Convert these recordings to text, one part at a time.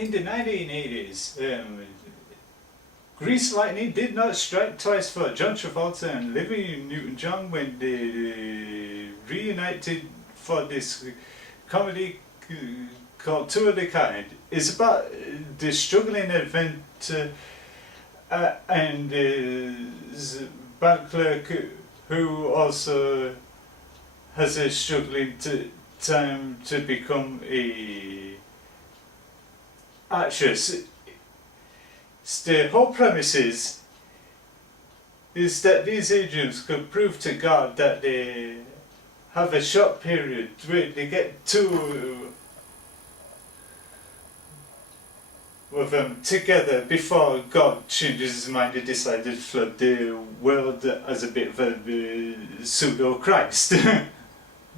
in the 1980s, Grease lightning did not strike twice for John Travolta and Olivia Newton-John when they reunited for this comedy called Two of the Kind. It's about the struggling event and the bank clerk who also has a struggling time to become a actress. The whole premise is that these agents could prove to God that they have a short period where they get two of them together before God changes his mind and decides to flood the world as a bit of a pseudo-Christ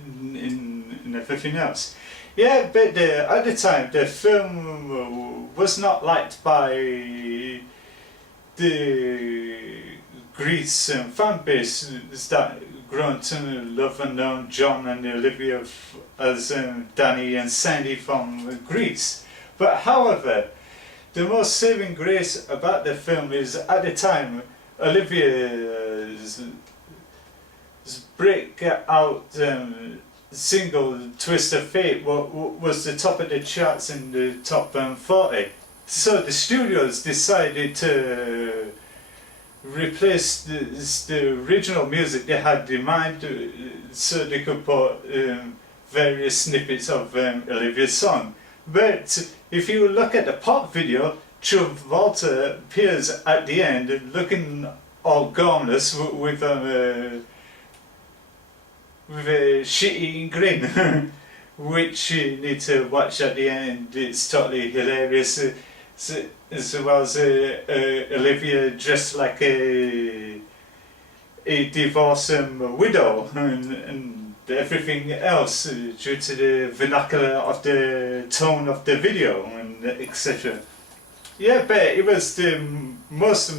and everything else. Yeah, but at the time the film was not liked by the Grease fan base that grown to love and known John and Olivia as Danny and Sandy from Grease. But however, the most saving grace about the film is at the time Olivia's breakout single Twist of Fate was the top of the charts in the top 40. So the studios decided to replace the original music they had in mind so they could put various snippets of Olivia's song. But if you look at the pop video, Travolta appears at the end looking all gormless with a shit-eating grin, which you need to watch at the end. It's totally hilarious, as well as Olivia dressed like a divorced widow and everything else due to the vernacular of the tone of the video and etc. Yeah, but it was the most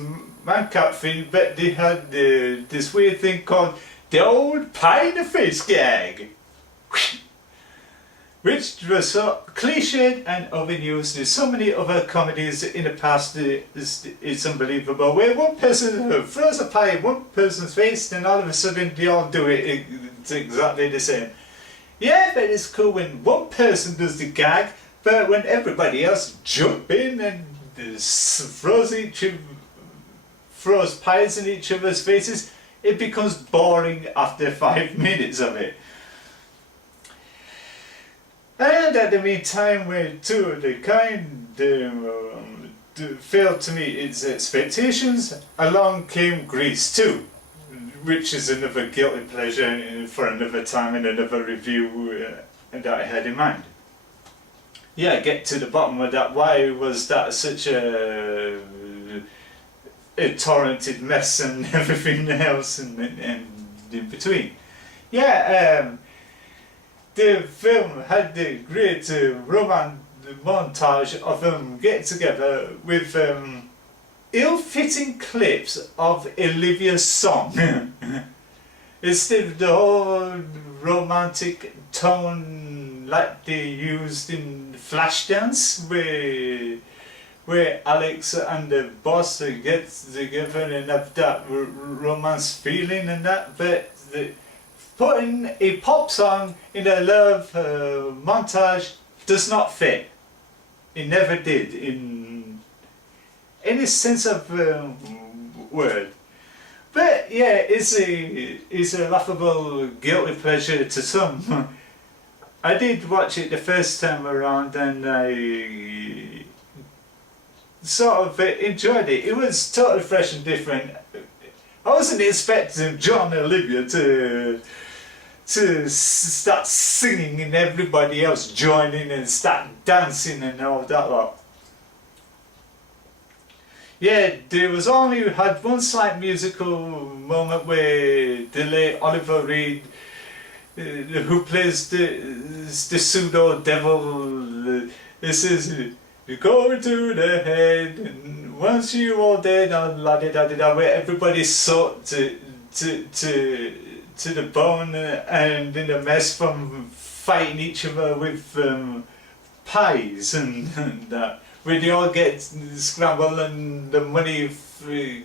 man-cat thing, but they had this weird thing called the old pie in the face gag, which was so cliched and overused in so many other comedies in the past. It's unbelievable, where one person throws a pie in one person's face and all of a sudden they all do it. It's exactly the same. Yeah, but it's cool when one person does the gag, but when everybody else jump in and throws pies in each other's faces, it becomes boring after 5 minutes of it. And at the meantime, when Two of the Kind failed to meet its expectations, along came Grease 2, which is another guilty pleasure for another time and another review that I had in mind. Yeah, get to the bottom of that. Why was that such a torrented mess and everything else and in between? Yeah, the film had the great romance montage of them getting together with ill-fitting clips of Olivia's song. Instead of the whole romantic tone like they used in Flashdance, where Alex and the boss get together and have that romance feeling and that, but putting a pop song in a love montage does not fit. It never did in any sense of word. But yeah, it's a laughable guilty pleasure to some. I did watch it the first time around and I sort of enjoyed it. It was totally fresh and different. I wasn't expecting John and Olivia to start singing and everybody else joining and start dancing and all that lot. Yeah, there was only had one slight musical moment where the late Oliver Reed, who plays the pseudo devil, says, "You go into the head, and once you all dead, la da da da," where everybody's soaked to the bone and in a mess from fighting each other with pies and that. where they all get scrambled and the money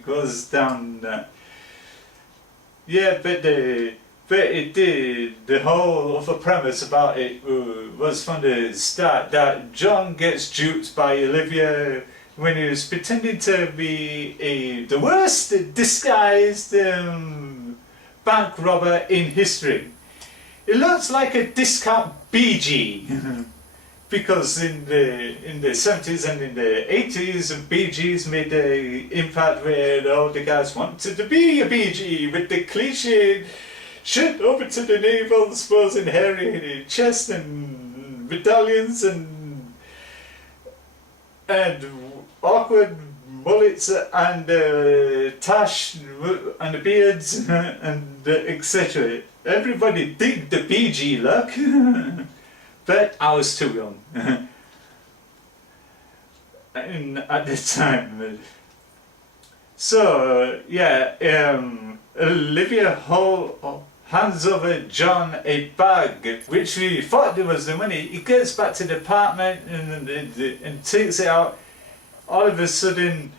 goes down. Yeah, but it did. The whole other premise about it was from the start that John gets duped by Olivia when he was pretending to be the worst disguised bank robber in history. It looks like a discount BG. Because in the 70s and in the 80s, BGs made an impact where all the guys wanted to be a BG with the cliche shit over to the navel, exposing hairy chest and medallions and awkward mullets and tash and the beards and etc. Everybody digged the BG look. But I was too young at the time. So yeah, Olivia hands over John a bag, which we thought there was the money. He gets back to the apartment and takes it out. All of a sudden,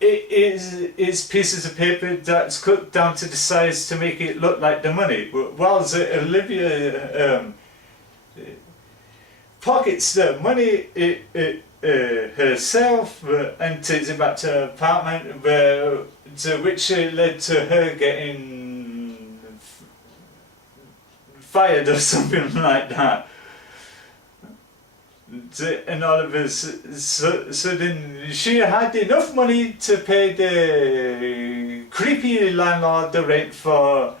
it's pieces of paper that's cut down to the size to make it look like the money. Whilst Olivia pockets the money herself and takes it back to her apartment, which led to her getting fired or something like that. And all of a sudden she had enough money to pay the creepy landlord the rent for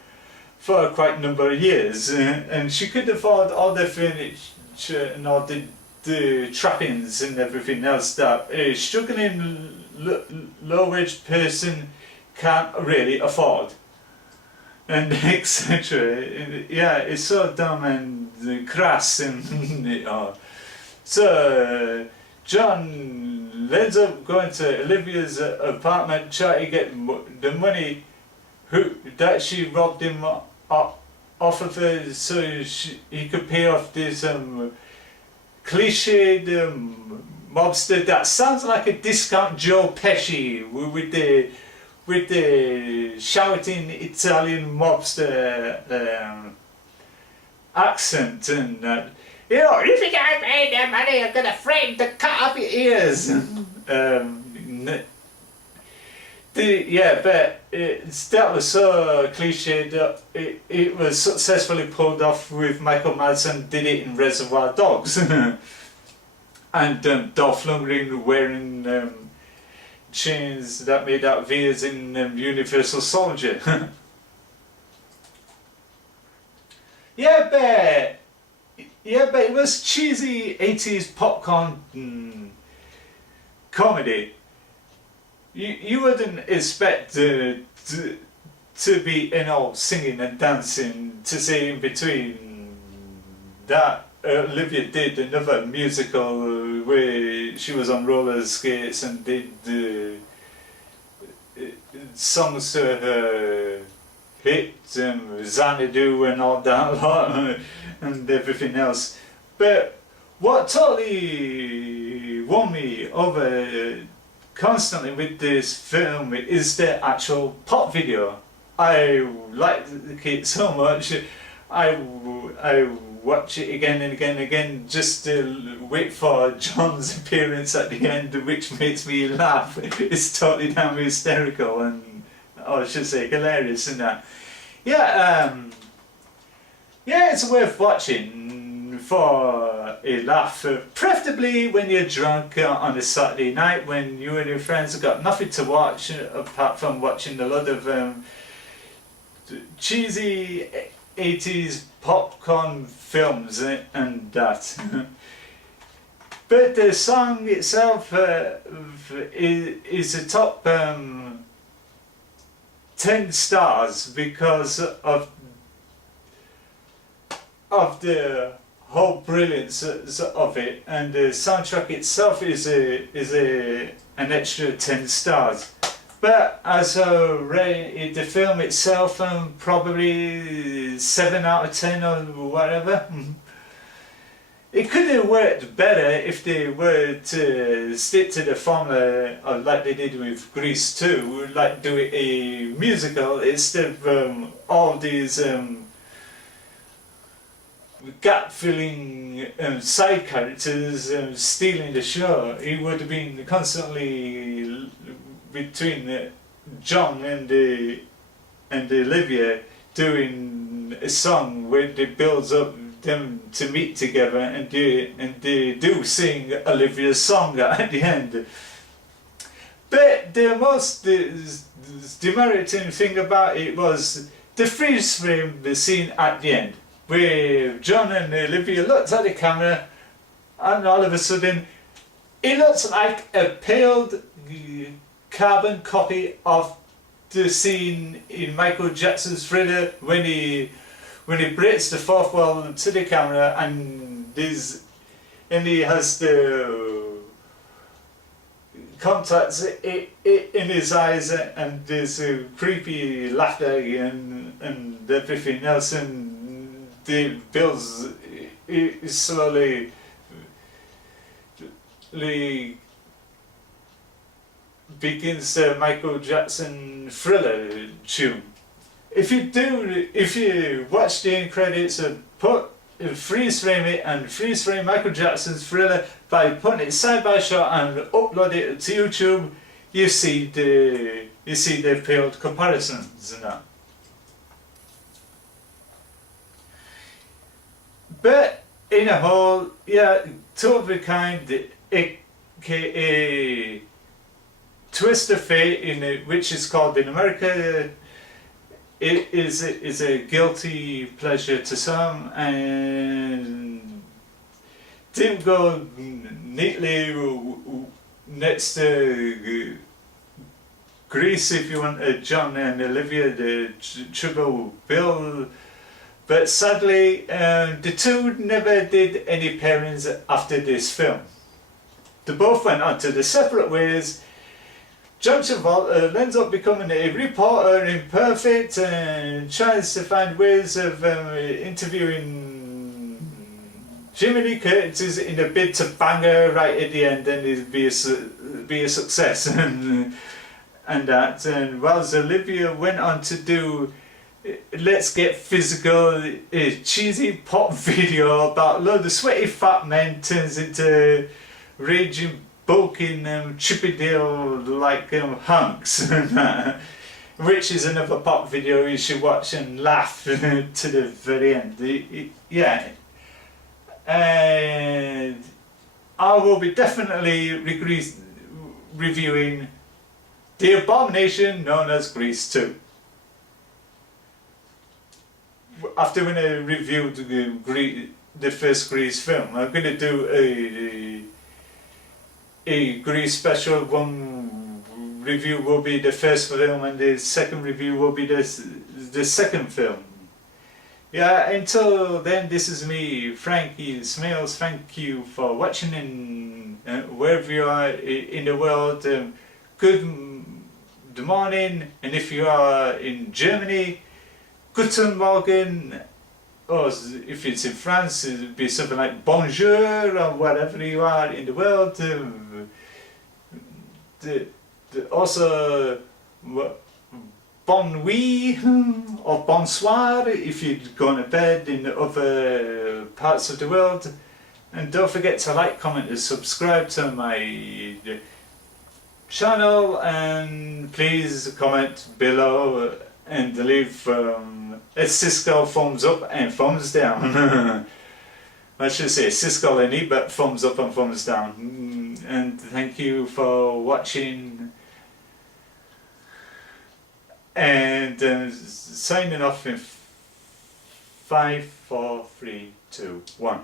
quite a number of years, and she could afford all the furniture and all the trappings and everything else that a struggling low-wage person can't really afford, and etc. Yeah, it's so dumb and crass and you know. So John ends up going to Olivia's apartment trying to get the money that she robbed him off of her, so he could pay off this cliched mobster that sounds like a discount Joe Pesci with the shouting Italian mobster accent and. You know, if you can't pay that money, I'm gonna threaten to cut off your ears. Yeah, but that was so cliched that it was successfully pulled off with Michael Madsen did it in Reservoir Dogs. And Dolph Lundgren wearing chains that made out veers in Universal Soldier. Yeah, but it was cheesy 80s popcorn comedy. You wouldn't expect to be, you know, singing and dancing to say in between that. Olivia did another musical where she was on roller skates and did songs to her hit Xanadu and all that lot and everything else. But what totally won me over constantly with this film is the actual pop video. I like it so much. I watch it again and again and again just to wait for John's appearance at the end, which makes me laugh. It's totally damn hysterical and, or I should say, hilarious and that. Yeah, it's worth watching for a laugh, preferably when you're drunk on a Saturday night when you and your friends have got nothing to watch apart from watching a lot of cheesy 80s popcorn films and that. But the song itself is a top 10 stars because of the whole brilliance of it, and the soundtrack itself is an extra 10 stars. But as the film itself, probably 7 out of 10 or whatever. it could have worked better if they were to stick to the formula of like they did with Grease 2, like do it a musical instead of all these gap-filling side characters stealing the show. It would have been constantly between John and Olivia doing a song where it builds up them to meet together, and they do sing Olivia's song at the end. But the most demeritating thing about it was the freeze frame, the scene at the end, where John and Olivia looked at the camera, and all of a sudden it looks like a paled carbon copy of the scene in Michael Jackson's Thriller when he breaks the fourth wall to the camera and he has the contacts in his eyes, and there's creepy laughter and everything else, and the bills slowly begins the Michael Jackson Thriller tune. If you watch the end credits and freeze frame it and freeze frame Michael Jackson's Thriller by putting it side by shot and upload it to YouTube, you see the paled comparisons and that. But in a whole, yeah, Two of a Kind, aka Twist of Fate, which is called in America, it is a guilty pleasure to some, and didn't go neatly next to Grease if you want John and Olivia, the Triple Bill. But sadly, the two never did any pairings after this film. They both went on to the separate ways. John Travolta ends up becoming a reporter in Perfect and tries to find ways of interviewing Jimmy Lee Curtis in a bid to bang her right at the end and be a success and that. And whilst Olivia went on to do Let's Get Physical, a cheesy pop video about a load of sweaty fat men turns into raging bulking Chippendale like hunks, which is another pop video you should watch and laugh to the very end. Yeah, and I will be definitely reviewing the abomination known as Grease 2. After when I reviewed the first Grease film, I'm going to do a Grease special. One review will be the first film and the second review will be the second film. Yeah, until then, this is me, Frankie, SMALES. Thank you for watching, and wherever you are in the world, good morning, and if you are in Germany, Guten Morgen, or if it's in France, it would be something like bonjour, or wherever you are in the world. Also, bon nuit or bonsoir if you're going to bed in other parts of the world. And don't forget to like, comment and subscribe to my channel, and please comment below and leave a Cisco thumbs up and thumbs down. I should say Cisco any, but thumbs up and thumbs down. And thank you for watching, and signing off in 5, 4, 3, 2, 1.